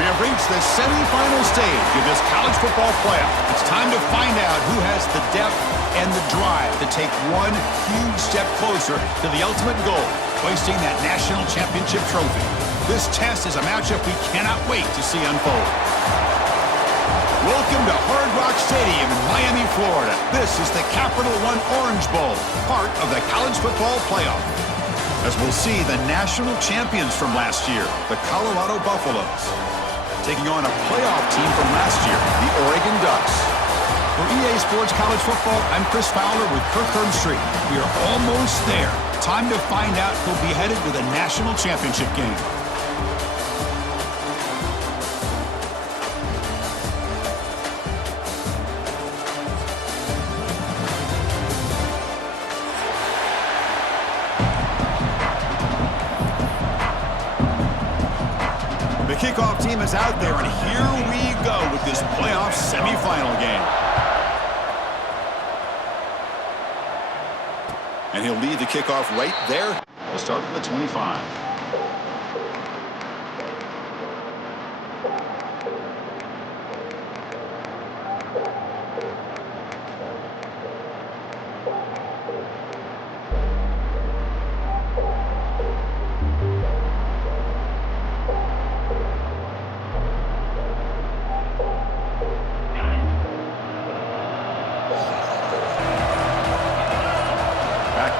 We have reached the semifinal stage of this college football playoff. It's time to find out who has the depth and the drive to take one huge step closer to the ultimate goal, hoisting that national championship trophy. This test is a matchup we cannot wait to see unfold. Welcome to Hard Rock Stadium in Miami, Florida. This is the Capital One Orange Bowl, part of the college football playoff. As we'll see the national champions from last year, the Colorado Buffaloes, taking on a playoff team from last year, the Oregon Ducks. For EA Sports College Football, I'm Chris Fowler with Kirk Herbstreit. We are almost there. Time to find out who'll be headed to the national championship game. The kickoff team is out there, and here we go with this playoff semifinal game. And he'll lead the kickoff right there. We'll start with the 25.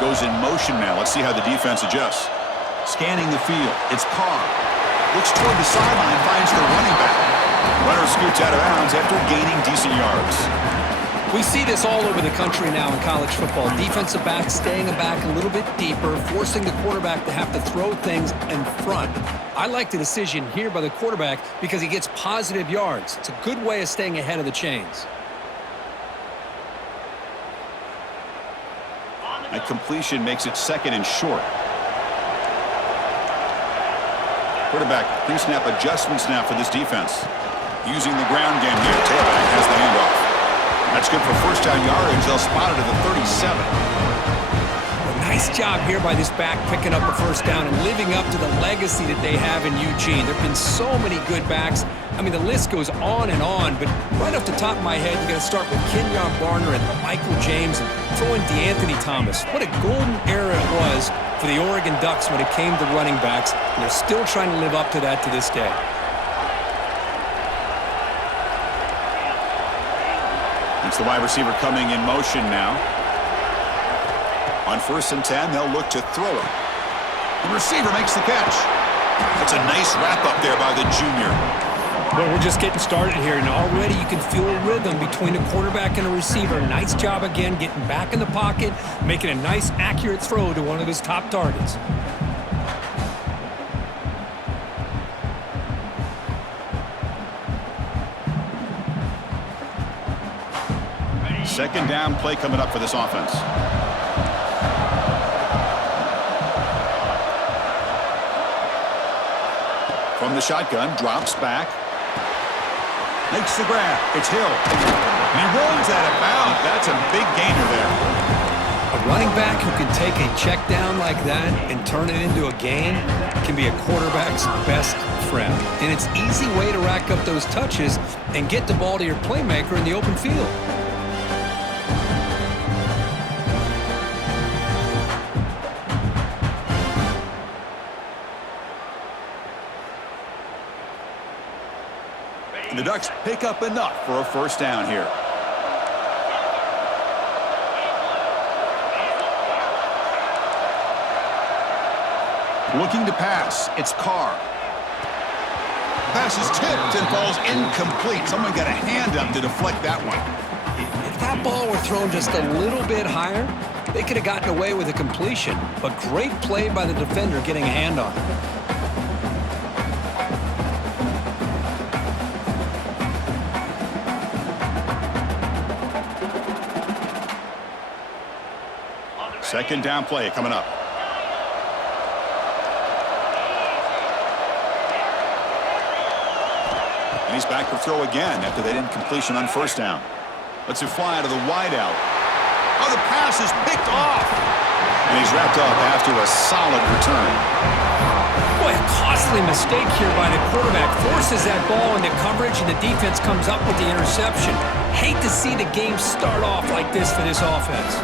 Goes in motion now. Let's see how the defense adjusts. Scanning the field. It's Carr. Looks toward the sideline, finds the running back. Runner scoots out of bounds after gaining decent yards. We see this all over the country now in college football. Defensive backs staying back a little bit deeper, forcing the quarterback to have to throw things in front. I like the decision here by the quarterback because he gets positive yards. It's a good way of staying ahead of the chains. That completion makes it second and short. Quarterback pre-snap adjustments now for this defense. Using the ground game here. Tailback has the handoff. That's good for first down yardage. They'll spot it at the 37. Nice job here by this back picking up a first down and living up to the legacy that they have in Eugene. There have been so many good backs. I mean, the list goes on and on, but right off the top of my head, you're going to start with Kenyon Barner and Michael James and throw in DeAnthony Thomas. What a golden era it was for the Oregon Ducks when it came to running backs, and they're still trying to live up to that to this day. It's the wide receiver coming in motion now. On 1st and 10, they'll look to throw it. The receiver makes the catch. That's a nice wrap-up there by the junior. Well, we're just getting started here, and already you can feel a rhythm between a quarterback and a receiver. Nice job again getting back in the pocket, making a nice, accurate throw to one of his top targets. Second down play coming up for this offense. From the shotgun, drops back. Makes the grab. It's Hill. And he runs out of bounds. That's a big gainer there. A running back who can take a check down like that and turn it into a gain can be a quarterback's best friend. And it's an easy way to rack up those touches and get the ball to your playmaker in the open field. The Ducks pick up enough for a first down here. Looking to pass. It's Carr. Pass is tipped and falls incomplete. Someone got a hand up to deflect that one. If that ball were thrown just a little bit higher, they could have gotten away with a completion. But great play by the defender getting a hand on it. Second down play coming up. And he's back to throw again after that incompletion on first down. Lets it fly out of the wideout. Oh, the pass is picked off. And he's wrapped up after a solid return. Boy, a costly mistake here by the quarterback. Forces that ball into coverage, and the defense comes up with the interception. Hate to see the game start off like this for this offense.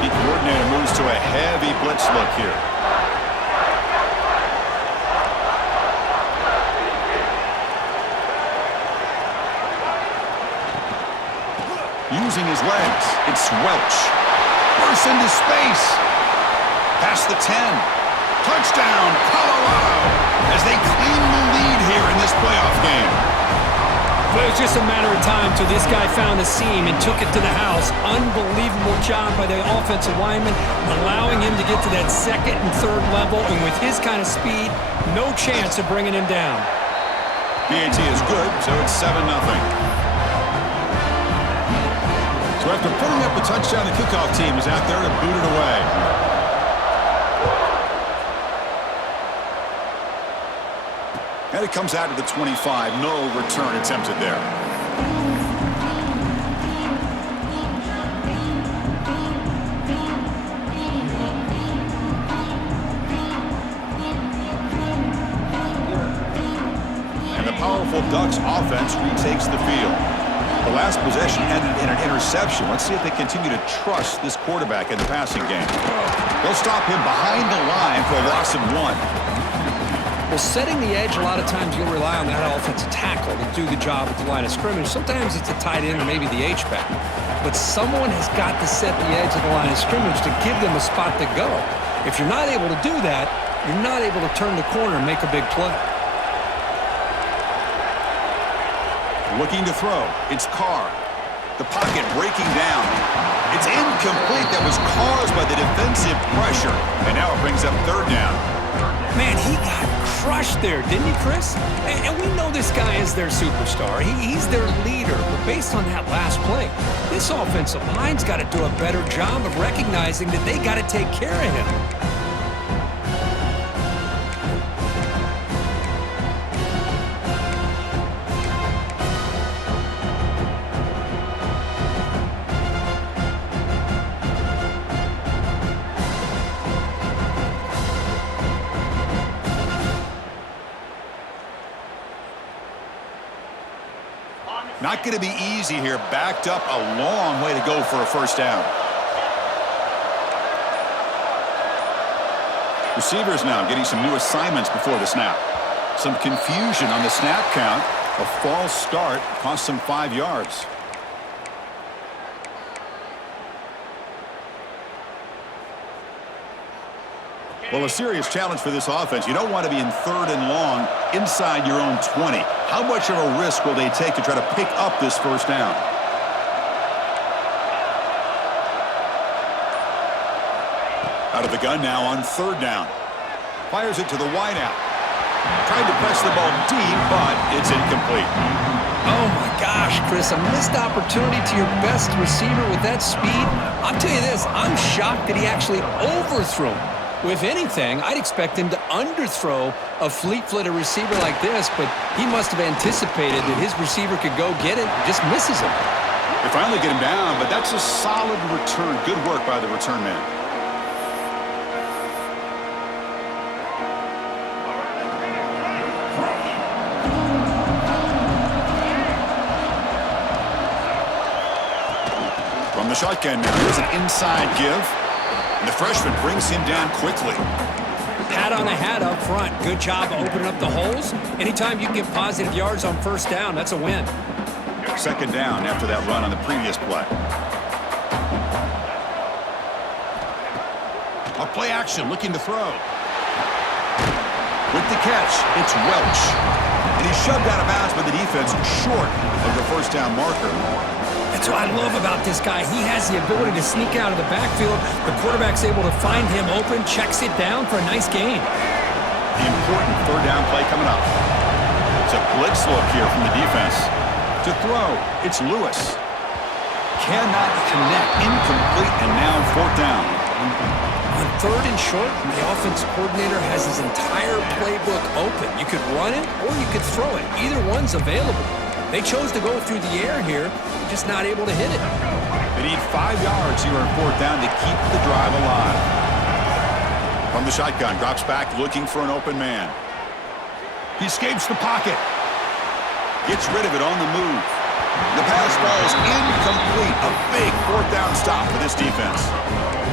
The coordinator moves to a heavy blitz look here. Using his legs, it's Welch. Bursts into space. Past the 10. Touchdown, Colorado, as they claim the lead here in this playoff game. Well, it was just a matter of time till this guy found the seam and took it to the house. Unbelievable job by the offensive lineman, allowing him to get to that second and third level, and with his kind of speed, no chance of bringing him down. PAT is good, so it's 7-0. So after putting up a touchdown, the kickoff team is out there to boot it away. And it comes out to the 25. No return attempted there. And the powerful Ducks offense retakes the field. The last possession ended in an interception. Let's see if they continue to trust this quarterback in the passing game. They'll stop him behind the line for a loss of 1. Well, setting the edge, a lot of times you'll rely on that offensive tackle to do the job at the line of scrimmage. Sometimes it's a tight end or maybe the H-back. But someone has got to set the edge of the line of scrimmage to give them a spot to go. If you're not able to do that, you're not able to turn the corner and make a big play. Looking to throw. It's Carr. The pocket breaking down. It's incomplete. That was caused by the defensive pressure. And now it brings up 3rd down. Man, he got crushed there, didn't he, Chris? And we know this guy is their superstar. He's their leader. But based on that last play, this offensive line's got to do a better job of recognizing that they got to take care of him. Not going to be easy here. Backed up a long way to go for a 1st down. Receivers now getting some new assignments before the snap. Some confusion on the snap count. A false start cost them 5 yards. Well, a serious challenge for this offense. You don't want to be in 3rd and long inside your own 20. How much of a risk will they take to try to pick up this 1st down? Out of the gun now on 3rd down. Fires it to the wideout. Tried to press the ball deep, but it's incomplete. Oh, my gosh, Chris, a missed opportunity to your best receiver with that speed. I'll tell you this, I'm shocked that he actually overthrew him. If anything, I'd expect him to underthrow a fleet-footed receiver like this, but he must have anticipated that his receiver could go get it and just misses him. They finally get him down, but that's a solid return. Good work by the return man. From the shotgun now, here's an inside give. And the freshman brings him down quickly. Hat on a hat up front. Good job of opening up the holes. Anytime you can get positive yards on 1st down, that's a win. 2nd down after that run on the previous play. A play action looking to throw. With the catch, it's Welch. And he's shoved out of bounds by the defense short of the 1st down marker. That's what I love about this guy. He has the ability to sneak out of the backfield. The quarterback's able to find him open, checks it down for a nice gain. The important 3rd down play coming up. It's a blitz look here from the defense. To throw, it's Lewis. Cannot connect, incomplete, and now 4th down. On 3rd and short, the offensive coordinator has his entire playbook open. You could run it or you could throw it. Either one's available. They chose to go through the air here, just not able to hit it. They need 5 yards here on 4th down to keep the drive alive. From the shotgun, drops back looking for an open man. He escapes the pocket. Gets rid of it on the move. The pass falls incomplete. A big 4th down stop for this defense.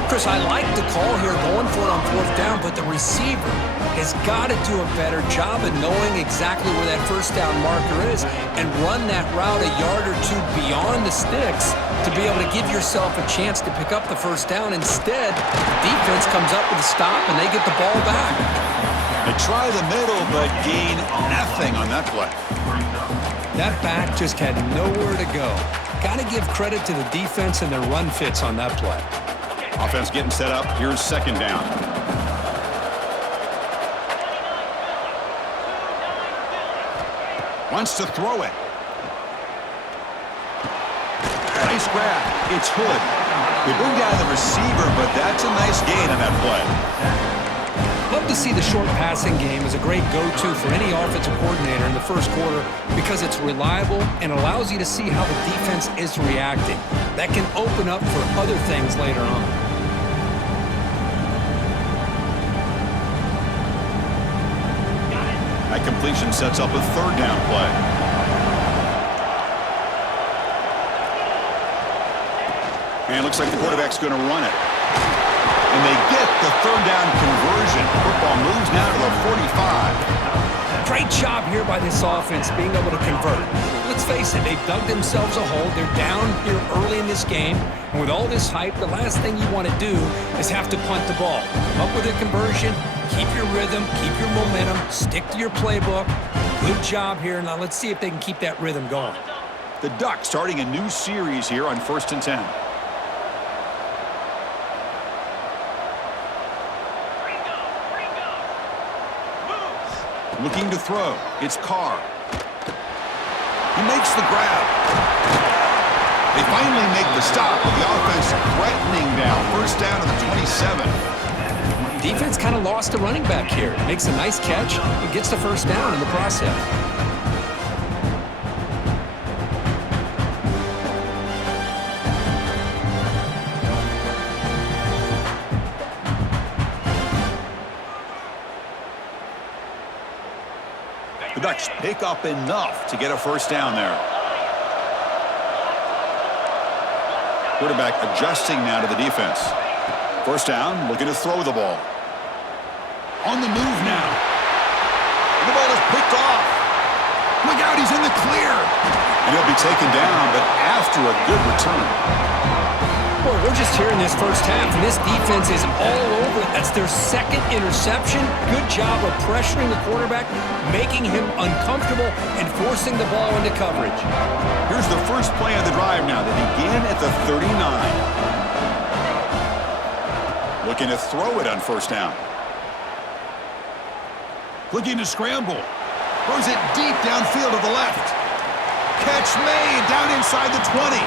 Chris, I like the call here going for it on 4th down, but the receiver has got to do a better job of knowing exactly where that 1st down marker is and run that route a yard or two beyond the sticks to be able to give yourself a chance to pick up the 1st down. Instead, the defense comes up with a stop and they get the ball back. They try the middle, but gain nothing on that play. That back just had nowhere to go. Got to give credit to the defense and their run fits on that play. Offense getting set up. Here's 2nd down. Wants to throw it. Nice grab. It's Hood. They bring down the receiver, but that's a nice gain on that play. Love to see the short passing game as a great go-to for any offensive coordinator in the 1st quarter because it's reliable and allows you to see how the defense is reacting. That can open up for other things later on. That completion sets up a 3rd down play. And it looks like the quarterback's going to run it. And they get the 3rd down conversion. Football moves now to the 45. Great job here by this offense being able to convert. Let's face it, they've dug themselves a hole. They're down here early in this game. And with all this hype, the last thing you want to do is have to punt the ball. Come up with a conversion, keep your rhythm, keep your momentum, stick to your playbook. Good job here. Now let's see if they can keep that rhythm going. The Ducks starting a new series here on 1st and 10. Looking to throw. It's Carr. He makes the grab. They finally make the stop with the offense threatening now. 1st down to the 27. Defense kind of lost the running back here. Makes a nice catch and gets the 1st down in the process. The Ducks pick up enough to get a 1st down there. Quarterback adjusting now to the defense. 1st down, looking to throw the ball. On the move now. The ball is picked off. Look out, he's in the clear. And he'll be taken down, but after a good return. Boy, we're just here in this 1st half, and this defense is all over it. That's their 2nd interception. Good job of pressuring the quarterback, making him uncomfortable, and forcing the ball into coverage. Here's the first play of the drive now. They begin at the 39. Looking to throw it on 1st down. Looking to scramble. Throws it deep downfield to the left. Catch made down inside the 20.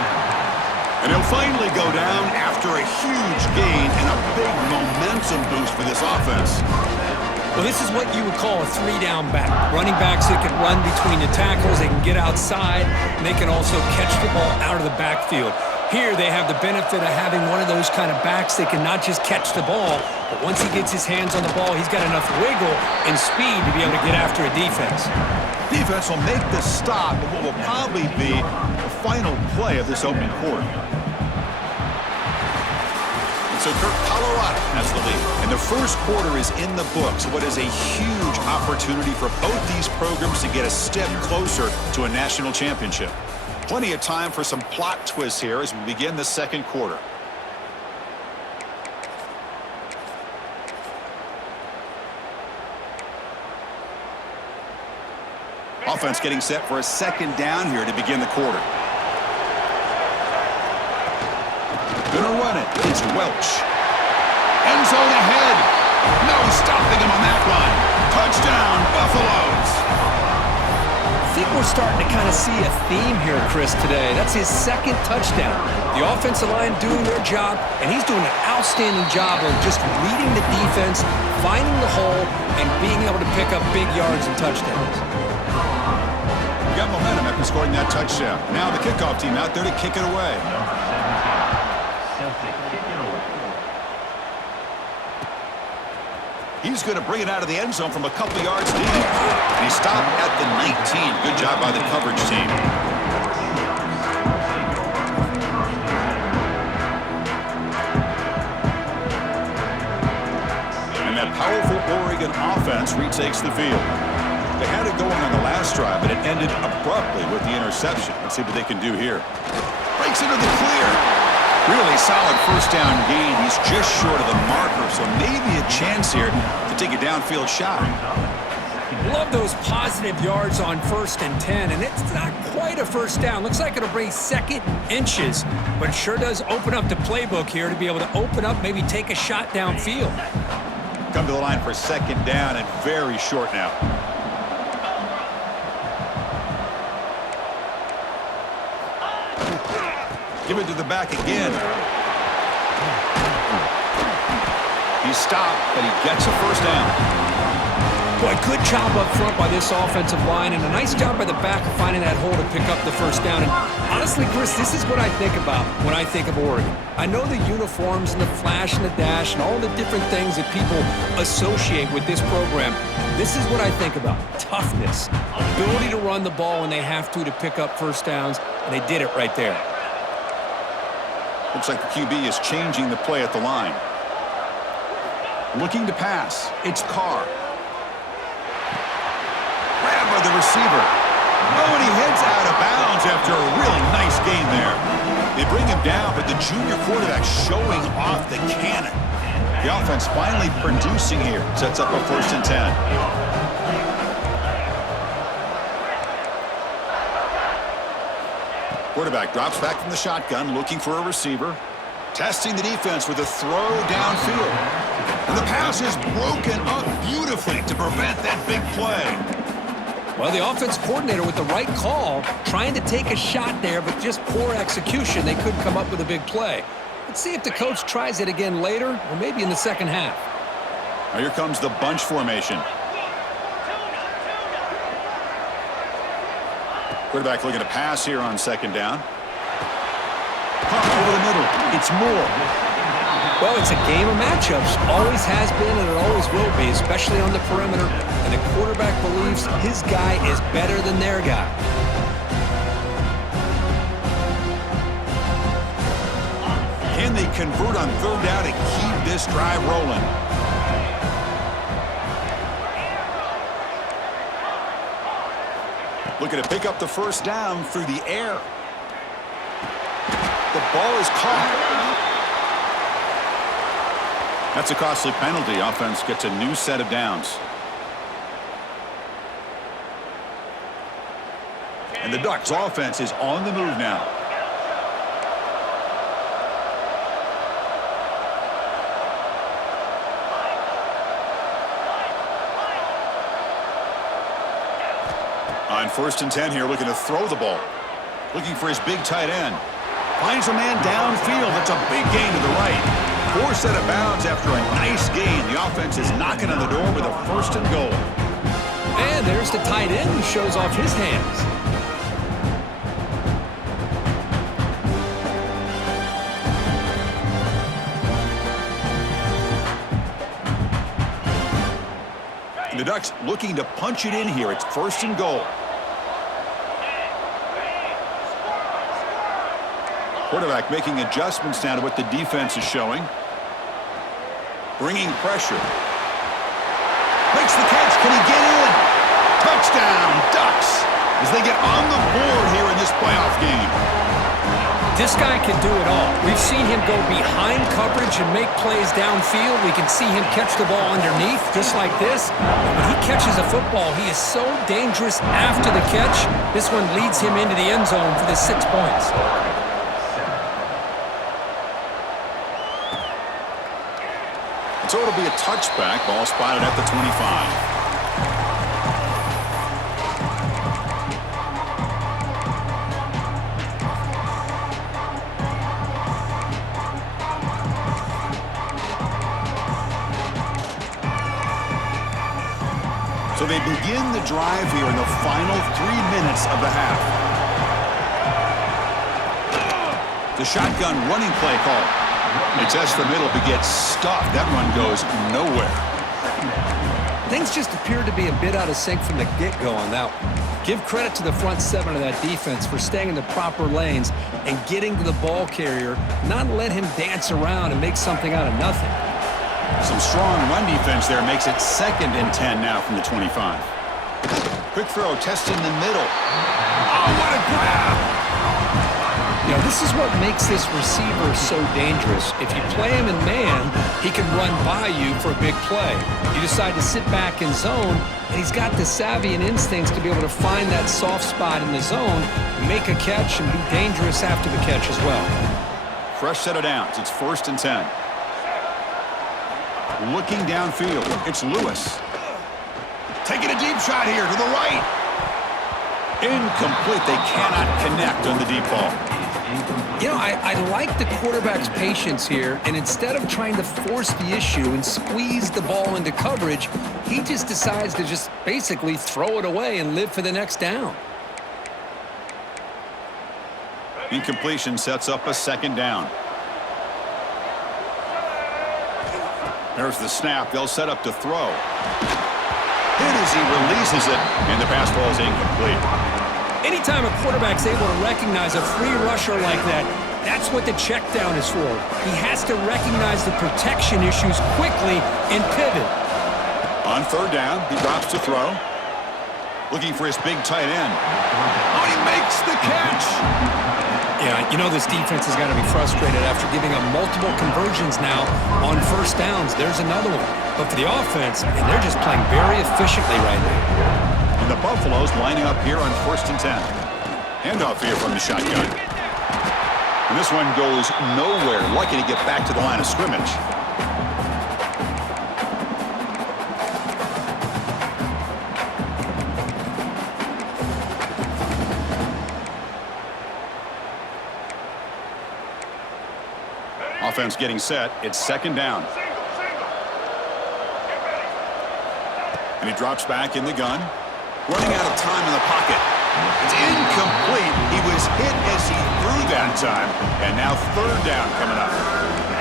And he'll finally go down after a huge gain and a big momentum boost for this offense. Well, this is what you would call a 3-down back. Running backs that can run between the tackles, they can get outside, and they can also catch the ball out of the backfield. Here they have the benefit of having one of those kind of backs that can not just catch the ball, but once he gets his hands on the ball, he's got enough wiggle and speed to be able to get after a defense. Defense will make the stop of what will probably be the final play of this opening quarter. So Colorado has the lead. And the 1st quarter is in the books. What is a huge opportunity for both these programs to get a step closer to a national championship. Plenty of time for some plot twists here as we begin the 2nd quarter. Offense getting set for a 2nd down here to begin the quarter. Gonna run it. It's Welch. End zone ahead. No stopping him on that run. Touchdown, Buffaloes. I think we're starting to kind of see a theme here, Chris, today. That's his 2nd touchdown. The offensive line doing their job, and he's doing an outstanding job of just reading the defense, finding the hole, and being able to pick up big yards and touchdowns. We got momentum after scoring that touchdown. Now the kickoff team out there to kick it away. He's going to bring it out of the end zone from a couple yards deep. And he stopped at the 19. Good job by the coverage team. And that powerful Oregon offense retakes the field. They had it going on the last drive, but it ended abruptly with the interception. Let's see what they can do here. Breaks into the clear. Really solid first down gain. He's just short of the marker, so maybe a chance here to take a downfield shot. Love those positive yards on 1st and 10, and it's not quite a first down. Looks like it'll bring second inches, but it sure does open up the playbook here to be able to open up, maybe take a shot downfield. Come to the line for second down and very short now. Give it to the back again. He's stopped, but he gets a first down. Boy, good job up front by this offensive line, and a nice job by the back of finding that hole to pick up the first down. And honestly, Chris, this is what I think about when I think of Oregon. I know the uniforms and the flash and the dash and all the different things that people associate with this program. This is what I think about. Toughness, ability to run the ball when they have to pick up first downs, and they did it right there. Looks like the QB is changing the play at the line. Looking to pass. It's Carr. Grabbed by the receiver. Oh, and he heads out of bounds after a really nice gain there. They bring him down, but the junior quarterback showing off the cannon. The offense finally producing here. Sets up a 1st and 10. Quarterback drops back from the shotgun, looking for a receiver. Testing the defense with a throw downfield. And the pass is broken up beautifully to prevent that big play. Well, the offense coordinator with the right call, trying to take a shot there, but just poor execution. They couldn't come up with a big play. Let's see if the coach tries it again later, or maybe in the second half. Now here comes the bunch formation. Quarterback looking to pass here on second down. Caught over the middle. It's Moore. Well, it's a game of matchups. Always has been, and it always will be, especially on the perimeter. And the quarterback believes his guy is better than their guy. Can they convert on 3rd down to keep this drive rolling? Looking to pick up the first down through the air. The ball is caught. That's a costly penalty. Offense gets a new set of downs. And the Ducks offense is on the move now. On 1st and 10 here, looking to throw the ball. Looking for his big tight end. Finds a man downfield. That's a big gain to the right. 4 set of bounds after a nice gain. The offense is knocking on the door with a 1st and goal. And there's the tight end who shows off his hands. And the Ducks looking to punch it in here. It's 1st and goal. Quarterback making adjustments now to what the defense is showing. Bringing pressure. Makes the catch. Can he get in? Touchdown, Ducks, as they get on the board here in this playoff game. This guy can do it all. We've seen him go behind coverage and make plays downfield. We can see him catch the ball underneath, just like this. And when he catches a football, he is so dangerous after the catch. This one leads him into the end zone for the 6 points. So it'll be a touchback. Ball spotted at the 25. So they begin the drive here in the final 3 minutes of the half. The shotgun running play call. They test the middle but gets stuffed. That run goes nowhere. Things just appeared to be a bit out of sync from the get-go on that one. Give credit to the front seven of that defense for staying in the proper lanes and getting to the ball carrier, not let him dance around and make something out of nothing. Some strong run defense there makes it 2nd and 10 now from the 25. Quick throw, test in the middle. Oh, what a grab! You know, this is what makes this receiver so dangerous. If you play him in man, he can run by you for a big play. You decide to sit back in zone, and he's got the savvy and instincts to be able to find that soft spot in the zone, make a catch, and be dangerous after the catch as well. Fresh set of downs. It's 1st and 10. Looking downfield, it's Lewis. Taking a deep shot here to the right. Incomplete. They cannot connect on the deep ball. You know, I like the quarterback's patience here, and instead of trying to force the issue and squeeze the ball into coverage, he just decides to just basically throw it away and live for the next down. Incompletion sets up a 2nd down. There's the snap. They'll set up to throw. Hit as he releases it, and the pass ball is incomplete. Anytime a quarterback's able to recognize a free rusher like that, that's what the check down is for. He has to recognize the protection issues quickly and pivot. On 3rd down, he drops to throw. Looking for his big tight end. Oh, he makes the catch! Yeah, you know this defense has got to be frustrated after giving up multiple conversions now on 1st downs. There's another one. But for the offense, and they're just playing very efficiently right now. And the Buffaloes lining up here on 1st and 10. Handoff here from the shotgun. And this one goes nowhere. Lucky to get back to the line of scrimmage. Offense getting set. It's 2nd down. And he drops back in the gun. Running out of time in the pocket. It's incomplete. He was hit as he threw that time. And now 3rd down coming up.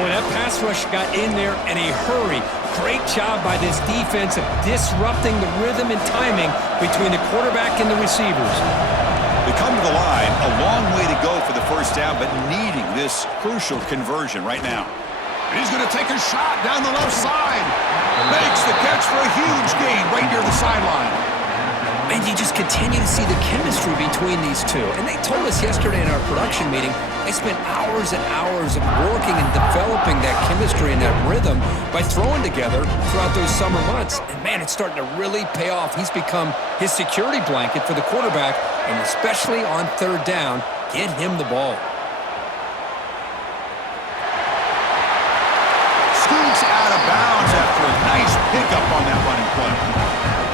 Boy, that pass rush got in there in a hurry. Great job by this defense of disrupting the rhythm and timing between the quarterback and the receivers. They come to the line. A long way to go for the 1st down, but needing this crucial conversion right now. And he's going to take a shot down the left side. Makes the catch for a huge gain right near the sideline. And you just continue to see the chemistry between these two. And they told us yesterday in our production meeting, they spent hours and hours of working and developing that chemistry and that rhythm by throwing together throughout those summer months. And man, it's starting to really pay off. He's become his security blanket for the quarterback, and especially on 3rd down, get him the ball. Scoots out of bounds after a nice pickup on that running play.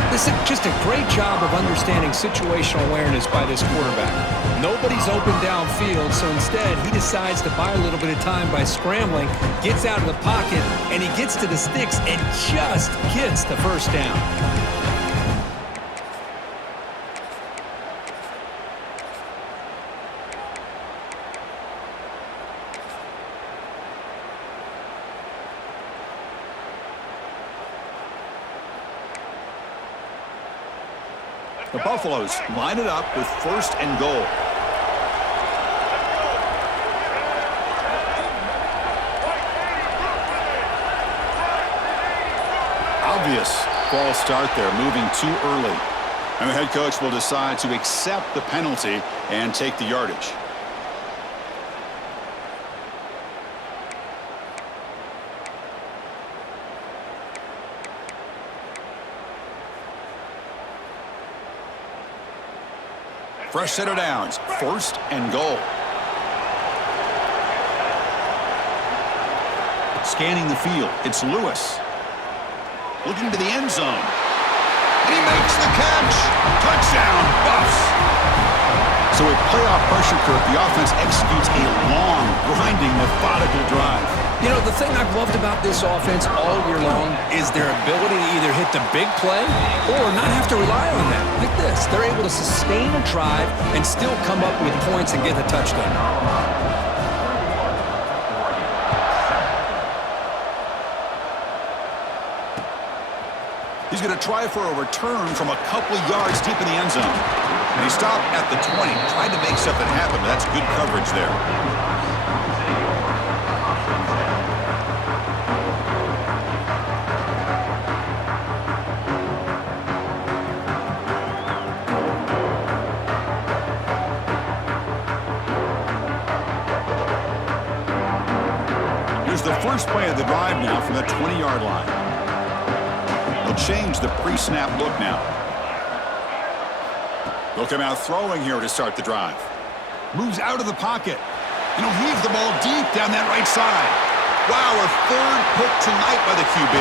This is just a great job of understanding situational awareness by this quarterback. Nobody's open downfield, so instead he decides to buy a little bit of time by scrambling, gets out of the pocket, and he gets to the sticks and just gets the 1st down. The Buffaloes line it up with 1st and goal. Obvious false start there, moving too early. And the head coach will decide to accept the penalty and take the yardage. Fresh set of downs, 1st and goal. Scanning the field, it's Lewis. Looking to the end zone. And he makes the catch. Touchdown, Buffs. So with playoff pressure curve, the offense executes a long, grinding, methodical drive. You know, the thing I've loved about this offense all year long is their ability to either hit the big play or not have to rely on that. Like this, they're able to sustain a drive and still come up with points and get the touchdown. He's going to try for a return from a couple of yards deep in the end zone. And he stopped at the 20, tried to make something happen, but that's good coverage there. Here's the first play of the drive now from the 20-yard line. They'll change the pre-snap look now. They'll come out throwing here to start the drive. Moves out of the pocket. And he'll heave the ball deep down that right side. Wow, a third pick tonight by the QB.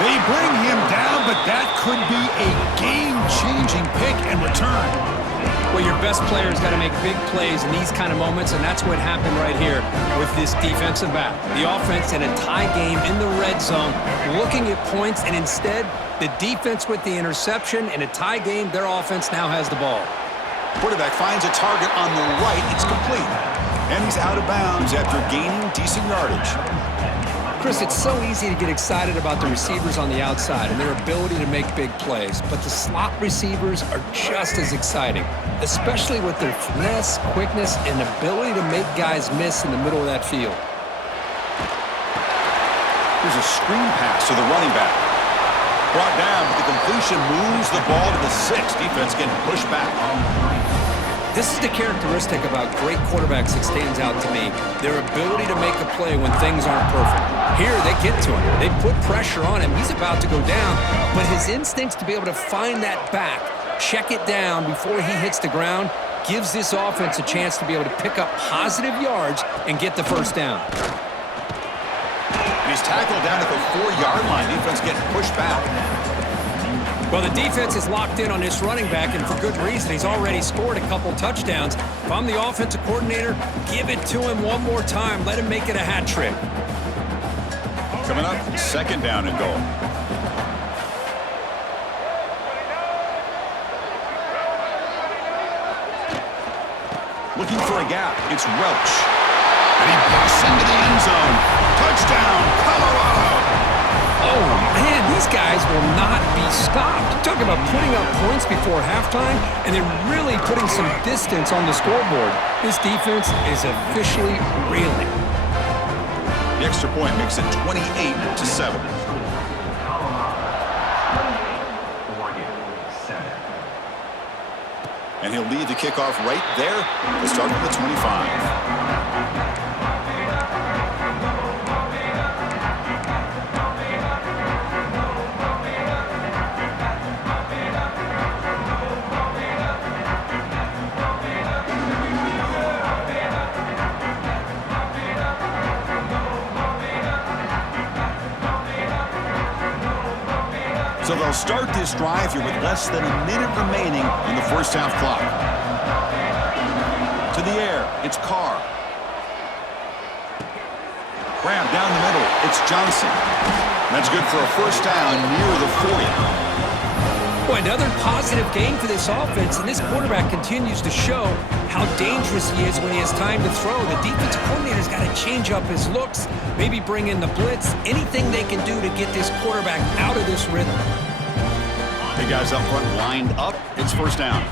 They bring him down, but that could be a game-changing pick and return. Well, your best player's got to make big plays in these kind of moments, and that's what happened right here with this defensive back. The offense in a tie game in the red zone, looking at points, and instead, the defense with the interception. In a tie game, their offense now has the ball. Quarterback finds a target on the right. It's complete. And he's out of bounds after gaining decent yardage. Chris, it's so easy to get excited about the receivers on the outside and their ability to make big plays, but the slot receivers are just as exciting, especially with their finesse, quickness, and ability to make guys miss in the middle of that field. Here's a screen pass to the running back. Brought down, but the completion moves the ball to the 6. Defense getting pushed back. This is the characteristic about great quarterbacks that stands out to me. Their ability to make a play when things aren't perfect. Here, they get to him. They put pressure on him. He's about to go down, but his instincts to be able to find that back, check it down before he hits the ground, gives this offense a chance to be able to pick up positive yards and get the first down. And he's tackled down at the 4-yard line. Defense getting pushed back. Well, the defense is locked in on this running back, and for good reason. He's already scored a couple touchdowns. If I'm the offensive coordinator, give it to him one more time. Let him make it a hat trick. Coming up, 2nd down and goal. Looking for a gap. It's Welch. And he busts into the end zone. Touchdown, Colorado! Oh, man, these guys will not be stopped. Talk about putting up points before halftime and then really putting some distance on the scoreboard. This defense is officially reeling. The extra point makes it 28-7. And he'll lead the kickoff right there to start from the 25. So they'll start this drive here with less than a minute remaining in the first half clock. To the air, it's Carr. Graham down the middle, it's Johnson. That's good for a first down near the 40. Boy, another positive game for this offense, and this quarterback continues to show how dangerous he is when he has time to throw. The defensive coordinator's got to change up his looks, maybe bring in the blitz, anything they can do to get this quarterback out of this rhythm. Big guys up front lined up. It's first down.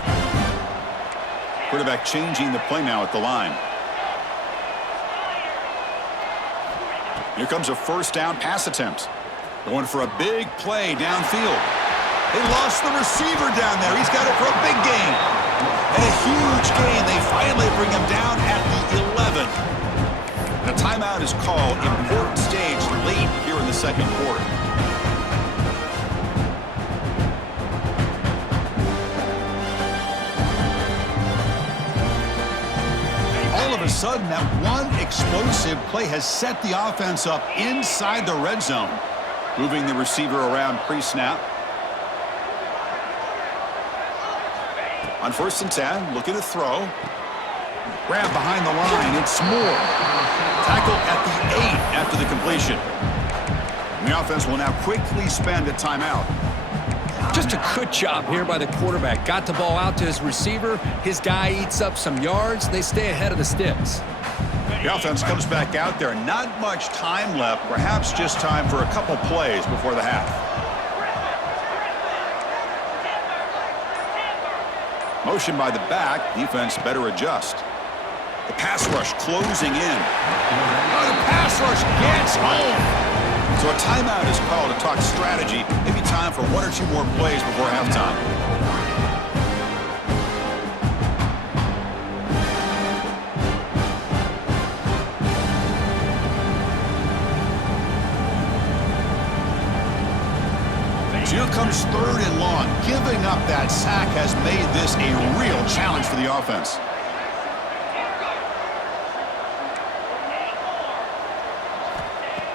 Quarterback changing the play now at the line. Here comes a first down pass attempt. Going for a big play downfield. They lost the receiver down there. He's got it for a big gain. And a huge gain. They finally bring him down at the 11. And a timeout is called. Important stage late here in the second quarter. All of a sudden, that one explosive play has set the offense up inside the red zone. Moving the receiver around pre-snap. On 1st and 10, looking to throw. Grab behind the line, it's Moore. Tackle at the 8 after the completion. And the offense will now quickly spend a timeout. Just a good job here by the quarterback. Got the ball out to his receiver. His guy eats up some yards. They stay ahead of the sticks. The offense comes back out there. Not much time left. Perhaps just time for a couple plays before the half. Motion by the back. Defense better adjust. The pass rush closing in. Oh, the pass rush gets home. So a timeout is called to talk strategy. Maybe time for one or two more plays before halftime. Here comes 3rd and long. Giving up that sack has made this a real challenge for the offense.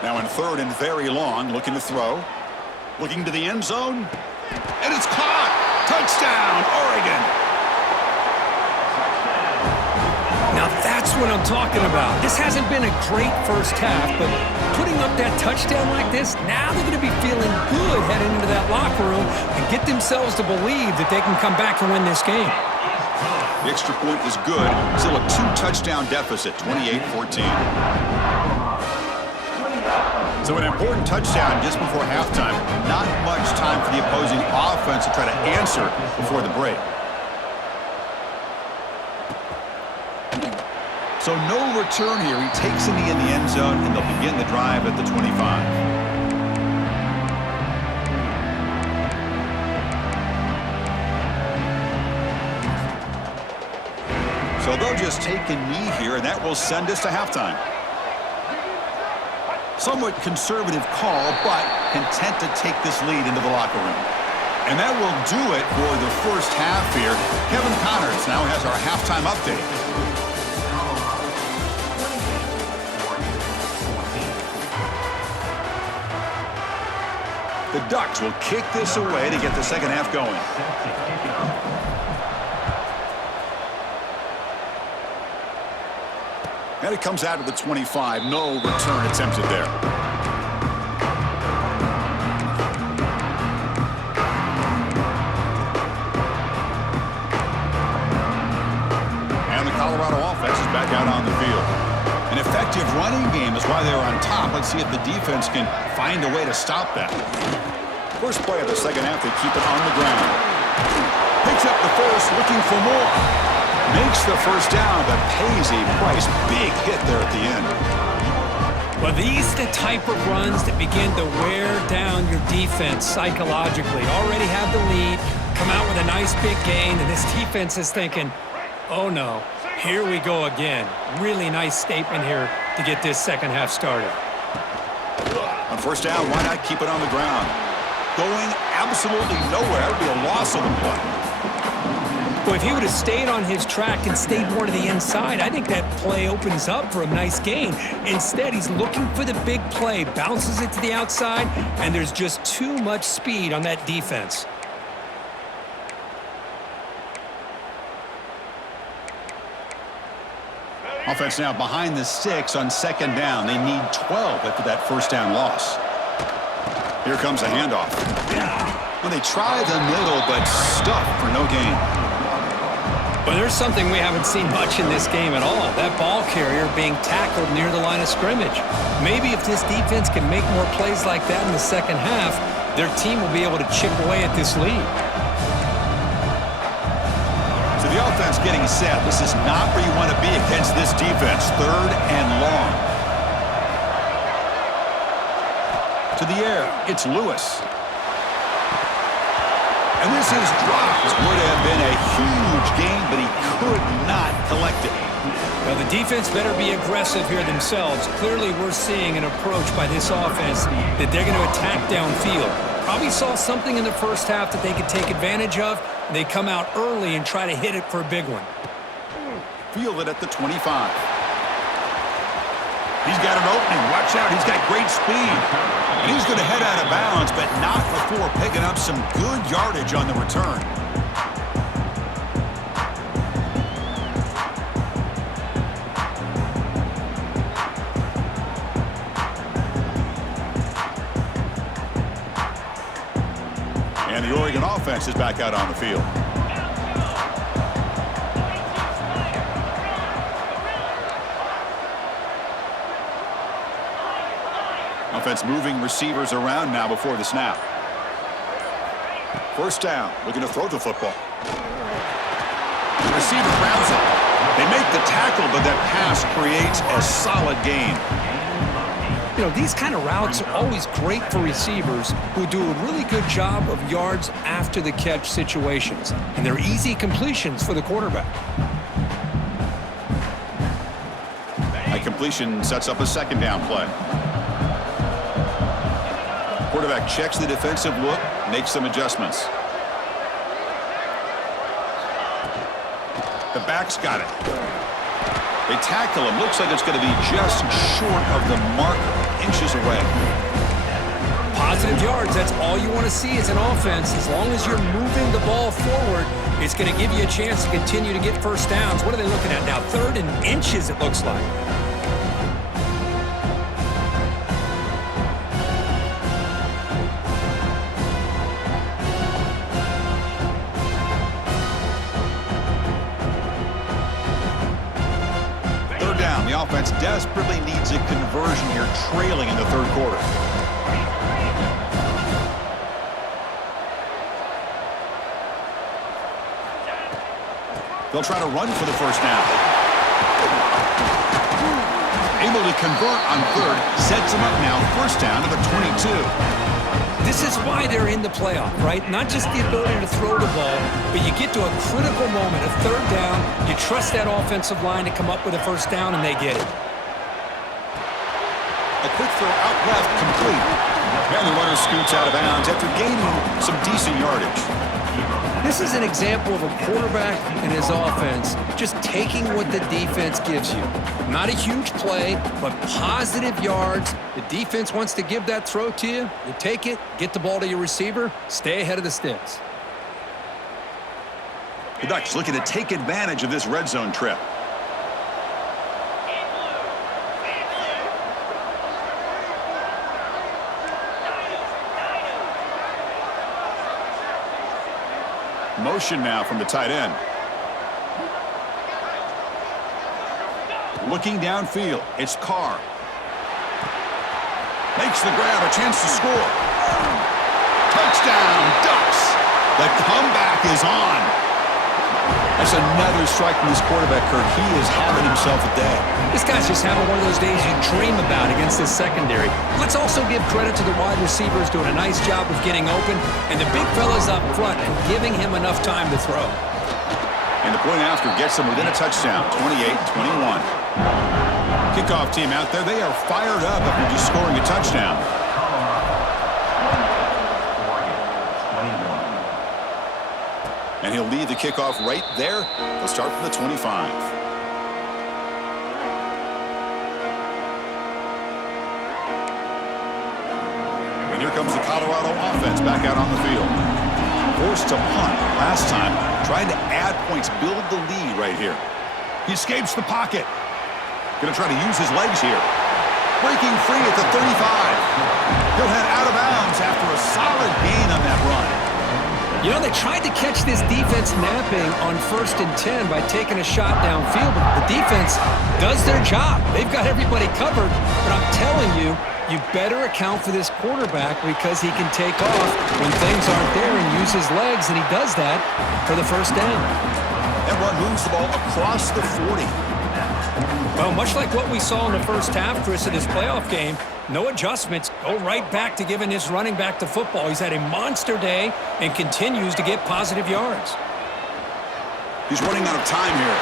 Now in 3rd and very long, looking to throw. Looking to the end zone. And it's caught! Touchdown, Oregon! Now that's what I'm talking about. This hasn't been a great first half, but putting up that touchdown like this, now they're going to be feeling good heading into that locker room and get themselves to believe that they can come back and win this game. The extra point is good. Still a 2-touchdown deficit, 28-14. So an important touchdown just before halftime. Not much time for the opposing offense to try to answer before the break. So no return here. He takes it in the end zone, and they'll begin the drive at the 25. So they'll just take a knee here, and that will send us to halftime. Somewhat conservative call, but content to take this lead into the locker room. And that will do it for the first half here. Kevin Connors now has our halftime update. The Ducks will kick this away to get the second half going. And it comes out of the 25. No return attempted there. And the Colorado offense is back out on the field. An effective running game is why they're on top. Let's see if the defense can find a way to stop that. First play of the second half, they keep it on the ground. Picks up the first, looking for more. Makes the first down, but pays a price. Big hit there at the end. Well, these are the type of runs that begin to wear down your defense psychologically. Already have the lead, come out with a nice big gain, and this defense is thinking, oh no, here we go again. Really nice statement here to get this second half started. On first down, why not keep it on the ground? Going absolutely nowhere. That would be a loss of the play. Well, if he would have stayed on his track and stayed more to the inside, I think that play opens up for a nice gain. Instead, he's looking for the big play, bounces it to the outside, and there's just too much speed on that defense. Offense now behind the 6 on second down. They need 12 after that first down loss. Here comes a handoff. Well, they try the middle, but stuffed for no gain. Well, there's something we haven't seen much in this game at all. That ball carrier being tackled near the line of scrimmage. Maybe if this defense can make more plays like that in the second half, their team will be able to chip away at this lead. So the offense getting set. This is not where you want to be against this defense. 3rd and long. To the air, it's Lewis. And this is dropped. Would have been a huge gain, but he could not collect it. Now, the defense better be aggressive here themselves. Clearly, we're seeing an approach by this offense that they're going to attack downfield. Probably saw something in the first half that they could take advantage of. And they come out early and try to hit it for a big one. Field it at the 25. He's got an opening. Watch out. He's got great speed. And he's going to head out of bounds, but not before picking up some good yardage on the return. And the Oregon offense is back out on the field. Offense moving receivers around now before the snap. First down, looking to throw the football. The receiver grabs it. They make the tackle, but that pass creates a solid gain. You know, these kind of routes are always great for receivers who do a really good job of yards after the catch situations. And they're easy completions for the quarterback. A completion sets up a second down play. Quarterback checks the defensive look, makes some adjustments. The back's got it. They tackle him. Looks like it's going to be just short of the marker, inches away. Positive yards, that's all you want to see as an offense. As long as you're moving the ball forward, it's going to give you a chance to continue to get first downs. What are they looking at now? 3rd and inches, it looks like. The offense desperately needs a conversion here, trailing in the 3rd quarter. They'll try to run for the first down. Able to convert on 3rd, sets them up now, first down to the 22. This is why they're in the playoff, right? Not just the ability to throw the ball, but you get to a critical moment, a 3rd down, you trust that offensive line to come up with a first down, and they get it. A quick throw out left, complete. And the runner scoots out of bounds after gaining some decent yardage. This is an example of a quarterback and his offense just taking what the defense gives you. Not a huge play, but positive yards. The defense wants to give that throw to you. You take it, get the ball to your receiver, stay ahead of the sticks. The Ducks looking to take advantage of this red zone trip. Motion now from the tight end. Looking downfield, it's Carr. Makes the grab, a chance to score. Touchdown, Ducks. The comeback is on. That's another strike from this quarterback, Kurt. He is having himself a day. This guy's just having one of those days you dream about against this secondary. Let's also give credit to the wide receivers doing a nice job of getting open, and the big fellas up front for giving him enough time to throw. And the point after gets them within a touchdown, 28-21. Kickoff team out there, they are fired up after just scoring a touchdown. And he'll leave the kickoff right there. They'll start from the 25. And here comes the Colorado offense back out on the field. Forced to punt last time. Trying to add points, build the lead right here. He escapes the pocket. Going to try to use his legs here. Breaking free at the 35. He'll head out of bounds after a solid gain on that run. You know, they tried to catch this defense napping on 1st and 10 by taking a shot downfield, but the defense does their job. They've got everybody covered, but I'm telling you, you better account for this quarterback because he can take off when things aren't there and use his legs, and he does that for the first down. That run moves the ball across the 40. Well, much like what we saw in the first half, Chris, of this playoff game, no adjustments, go right back to giving his running back the football. He's had a monster day and continues to get positive yards. He's running out of time here.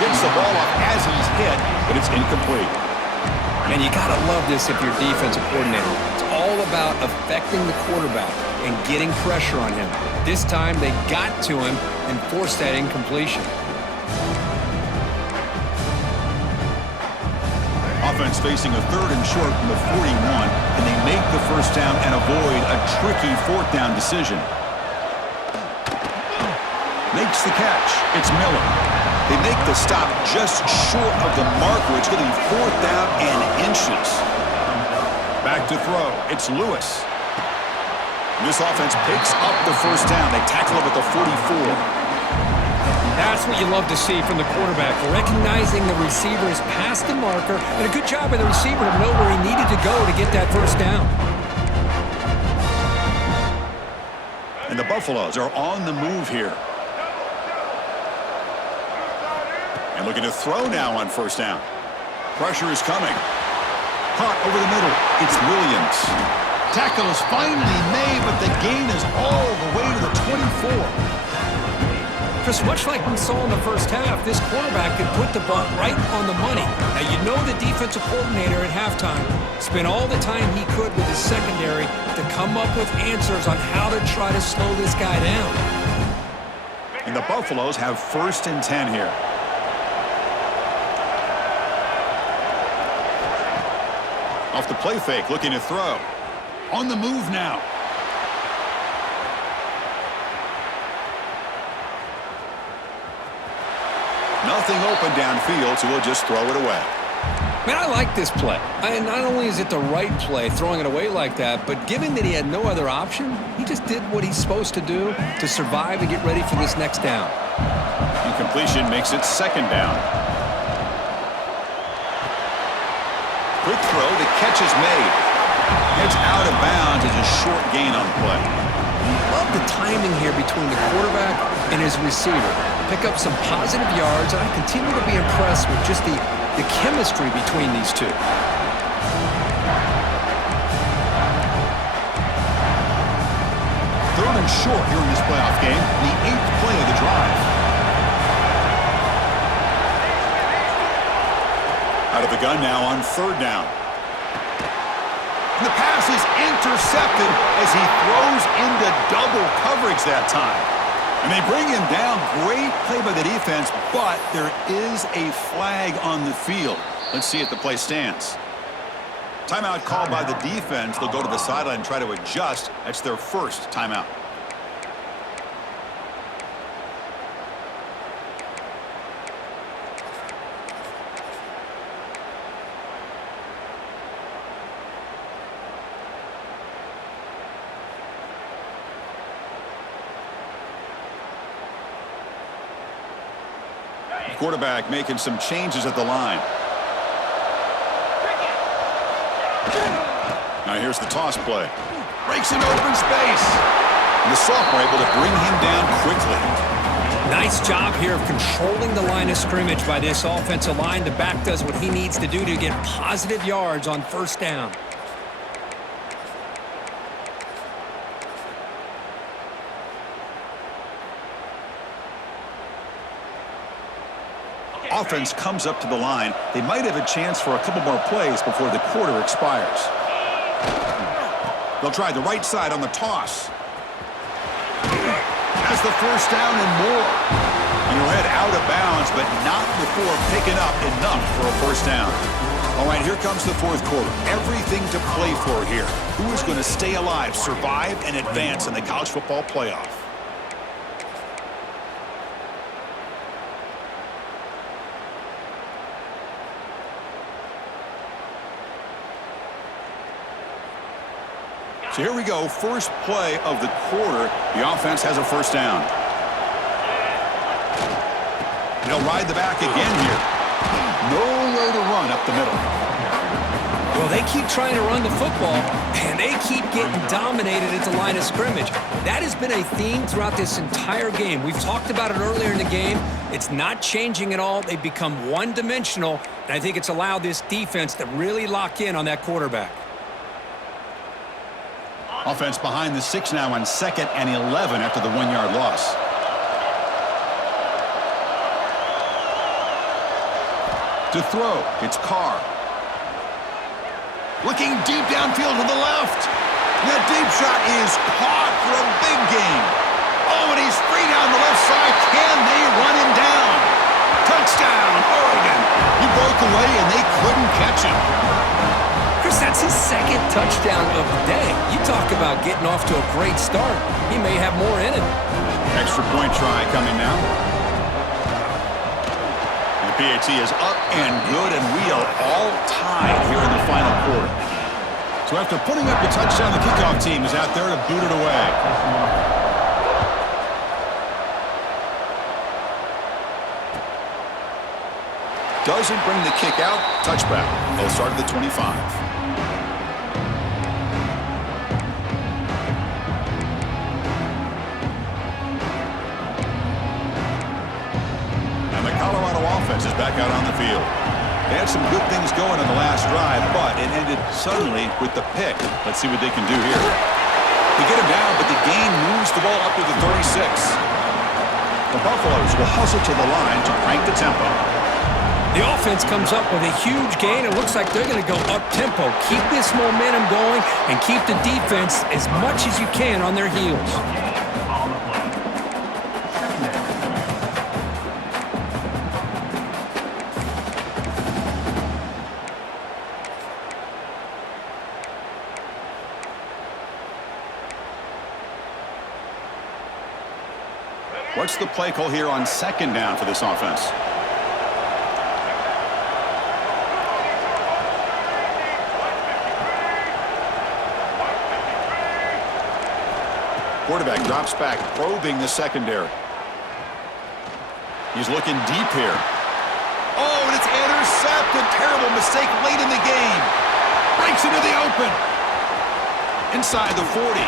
Gets the ball up as he's hit, but it's incomplete. And you got to love this if you're defensive coordinator. It's all about affecting the quarterback and getting pressure on him. This time they got to him and forced that incompletion. Offense facing a 3rd and short from the 41, and they make the first down and avoid a tricky 4th down decision. Makes the catch. It's Miller. They make the stop just short of the marker. It's going to be 4th down and inches. Back to throw. It's Lewis. This offense picks up the first down. They tackle him at the 44. That's what you love to see from the quarterback, recognizing the receivers past the marker, and a good job by the receiver to know where he needed to go to get that first down. And the Buffaloes are on the move here. Looking to throw now on first down. Pressure is coming. Caught over the middle. It's Williams. Tackle is finally made, but the gain is all the way to the 24. Just much like we saw in the first half, this quarterback could put the ball right on the money. Now, you know the defensive coordinator at halftime spent all the time he could with his secondary to come up with answers on how to try to slow this guy down. And the Buffaloes have 1st and 10 here. Off the play fake, looking to throw. On the move now. Nothing open downfield, so we'll just throw it away. Man, I like this play. Not only is it the right play, throwing it away like that, but given that he had no other option, he just did what he's supposed to do to survive and get ready for this next down. Incompletion makes it 2nd down. Quick throw, the catch is made. It's out of bounds as a short gain on the play. Love the timing here between the quarterback and his receiver. Pick up some positive yards, and I continue to be impressed with just the chemistry between these two. 3rd and short here in this playoff game, the 8th play of the drive. Out of the gun now on 3rd down. And the pass is intercepted as he throws into double coverage that time. And they bring him down. Great play by the defense, but there is a flag on the field. Let's see if the play stands. Timeout called by the defense. They'll go to the sideline and try to adjust. That's their 1st timeout. Quarterback making some changes at the line. Now here's the toss play. Breaks into open space. And the sophomore able to bring him down quickly. Nice job here of controlling the line of scrimmage by this offensive line. The back does what he needs to do to get positive yards on 1st down. Offense comes up to the line. They might have a chance for a couple more plays before the quarter expires. They'll try the right side on the toss. Has the 1st down and more. And he'll head out of bounds, but not before picking up enough for a 1st down. All right, here comes the 4th quarter. Everything to play for here. Who is going to stay alive, survive, and advance in the college football playoff? So here we go, 1st play of the quarter. The offense has a 1st down. They'll ride the back again here. Nowhere to run up the middle. Well, they keep trying to run the football, and they keep getting dominated at the line of scrimmage. That has been a theme throughout this entire game. We've talked about it earlier in the game. It's not changing at all. They've become one-dimensional, and I think it's allowed this defense to really lock in on that quarterback. Offense behind the 6 now on 2nd and 11 after the 1-yard loss. To throw, it's Carr. Looking deep downfield to the left. That deep shot is caught for a big gain. Oh, and he's free down the left side. Can they run him down? Touchdown, Oregon. He broke away and they couldn't catch him. Chris, that's his 2nd touchdown of the day. You talk about getting off to a great start. He may have more in him. Extra point try coming now. And the PAT is up and good, and we are all tied here in the final quarter. So after putting up the touchdown, the kickoff team is out there to boot it away. Doesn't bring the kick out. Touchback. They'll start at the 25. Is back out on the field. They had some good things going in the last drive, but it ended suddenly with the pick. Let's see what they can do here. They get him down, but the gain moves the ball up to the 36. The Buffaloes will hustle to the line to crank the tempo. The offense comes up with a huge gain. It looks like they're going to go up-tempo. Keep this momentum going and keep the defense as much as you can on their heels. What's the play call here on second down for this offense? Quarterback drops back, probing the secondary. He's looking deep here. Oh, and it's intercepted. Terrible mistake late in the game. Breaks into the open. Inside the 40.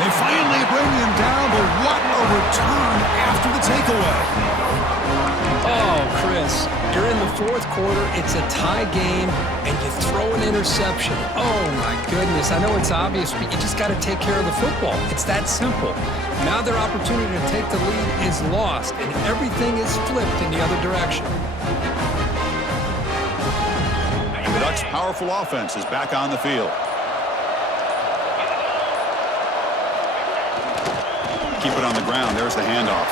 They finally bring him down, but what a return after the takeaway. Oh, Chris, you're in the fourth quarter. It's a tie game, and you throw an interception. Oh, my goodness. I know it's obvious, but you just got to take care of the football. It's that simple. Now their opportunity to take the lead is lost, and everything is flipped in the other direction. The Ducks' powerful offense is back on the field. Keep it on the ground. There's the handoff.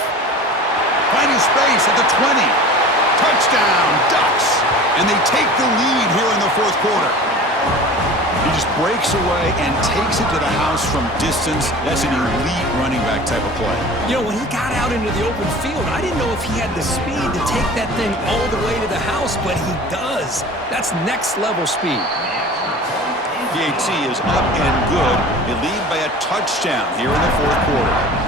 Finding space at the 20. Touchdown, Ducks. And they take the lead here in the fourth quarter. He just breaks away and takes it to the house from distance. That's an elite running back type of play. You know, when he got out into the open field, I didn't know if he had the speed to take that thing all the way to the house, but he does. That's next-level speed. PAT is up and good. They lead by a touchdown here in the fourth quarter.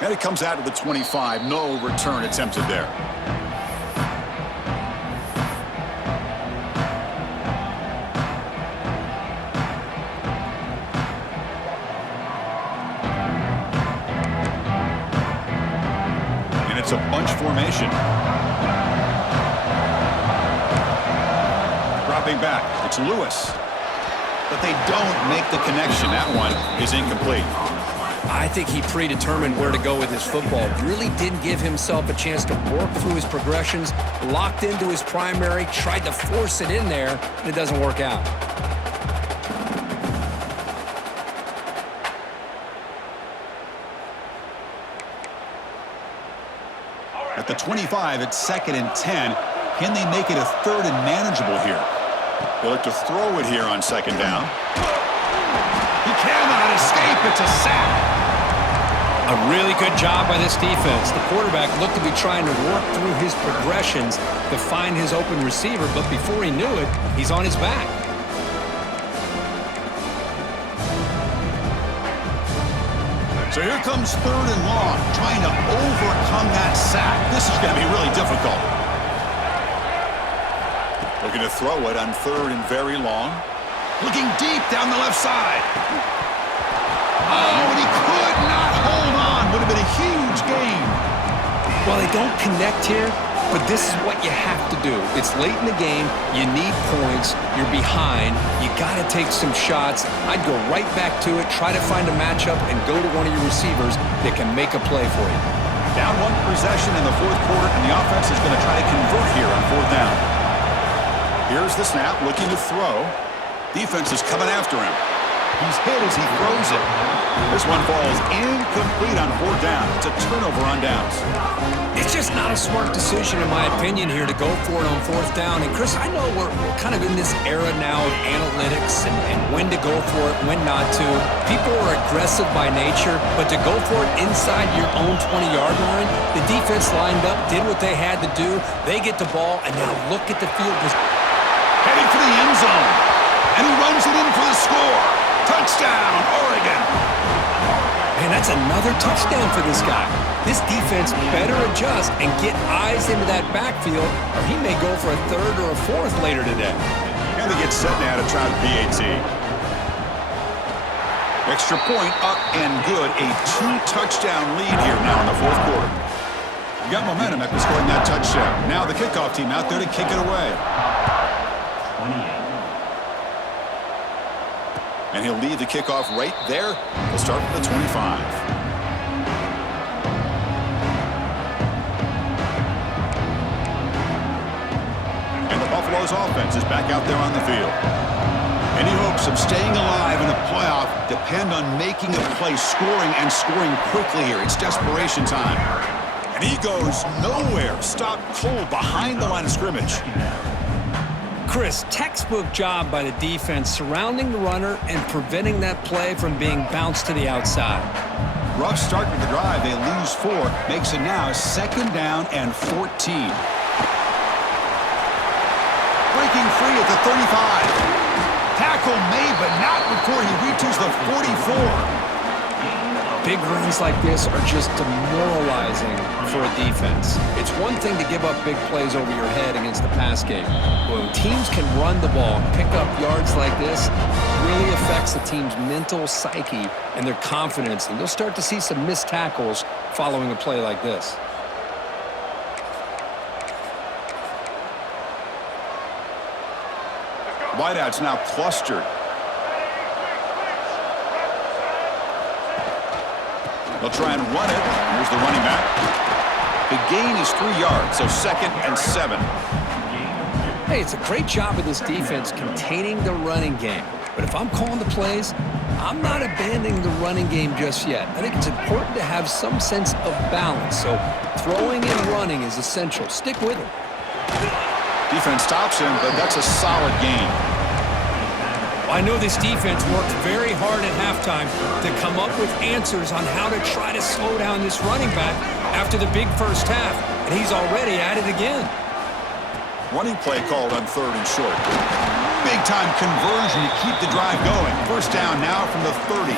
And it comes out to the 25. No return attempted there. And it's a bunch formation. Dropping back. It's Lewis. But they don't make the connection. That one is incomplete. I think he predetermined where to go with his football. Really didn't give himself a chance to work through his progressions, locked into his primary, tried to force it in there, and it doesn't work out. At the 25, it's 2nd and 10. Can they make it a 3rd and manageable here? They look to throw it here on 2nd down. He cannot escape. It's a sack. A really good job by this defense. The quarterback looked to be trying to work through his progressions to find his open receiver, but before he knew it, he's on his back. So here comes 3rd and long, trying to overcome that sack. This is going to be really difficult. Looking to throw it on 3rd and very long. Looking deep down the left side. Oh, and he could not hold on. Would have been a huge gain. Well, they don't connect here, but this is what you have to do. It's late in the game. You need points. You're behind. You got to take some shots. I'd go right back to it, try to find a matchup, and go to one of your receivers that can make a play for you. Down one possession in the fourth quarter, and the offense is going to try to convert here on 4th down. Here's the snap, looking to throw. Defense is coming after him. He's hit as he throws it. This one falls incomplete on 4th down. It's a turnover on downs. It's just not a smart decision, in my opinion, here to go for it on 4th down. And, Chris, I know we're kind of in this era now of analytics and when to go for it, when not to. People are aggressive by nature, but to go for it inside your own 20-yard line, the defense lined up, did what they had to do. They get the ball, and now look at the field. Heading for the end zone. And he runs it in for the score. Touchdown, Oregon. Man, that's another touchdown for this guy. This defense better adjust and get eyes into that backfield, or he may go for a 3rd or a 4th later today. And they get set now to try the PAT. Extra point up and good. A 2-touchdown lead here now in the fourth quarter. You got momentum after scoring that touchdown. Now the kickoff team out there to kick it away. 28. And he'll lead the kickoff right there. He'll start from the 25. And the Buffalo's offense is back out there on the field. Any hopes of staying alive in the playoff depend on making a play, scoring, and scoring quickly here. It's desperation time. And he goes nowhere. Stopped cold behind the line of scrimmage. Chris, textbook job by the defense surrounding the runner and preventing that play from being bounced to the outside. Rough start to the drive. They lose 4. Makes it now 2nd down and 14. Breaking free at the 35. Tackle made, but not before he reaches the 44. Big runs like this are just demoralizing for a defense. It's one thing to give up big plays over your head against the pass game. When teams can run the ball, pick up yards like this, it really affects the team's mental psyche and their confidence. And you'll start to see some missed tackles following a play like this. Wideouts now clustered. They'll try and run it. Here's the running back. The gain is 3 yards, so 2nd and 7. Hey, it's a great job of this defense containing the running game. But if I'm calling the plays, I'm not abandoning the running game just yet. I think it's important to have some sense of balance. So throwing and running is essential. Stick with it. Defense stops him, but that's a solid gain. I know this defense worked very hard at halftime to come up with answers on how to try to slow down this running back after the big first half, and he's already at it again. Running play called on 3rd and short. Big-time conversion to keep the drive going. First down now from the 30.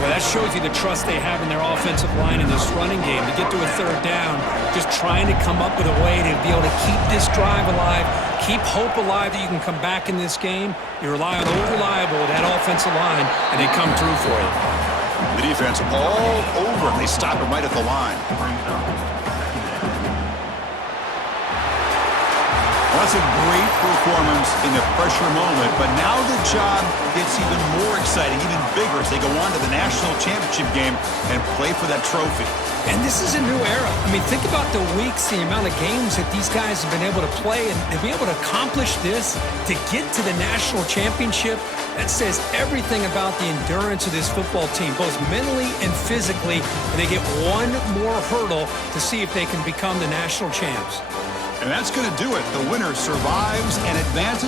Well, that shows you the trust they have in their offensive line in this running game. To get to a 3rd down, just trying to come up with a way to be able to keep this drive alive, keep hope alive that you can come back in this game. You rely on old reliable, that offensive line, and they come through for you. The defense all over him. They stop him right at the line. Well, that's a great performance in the pressure moment, but now the job gets even more exciting, even bigger as they go on to the national championship game and play for that trophy. And this is a new era. I mean, think about the weeks, the amount of games that these guys have been able to play, and to be able to accomplish this, to get to the national championship, that says everything about the endurance of this football team, both mentally and physically. And they get one more hurdle to see if they can become the national champs. And that's going to do it. The winner survives and advances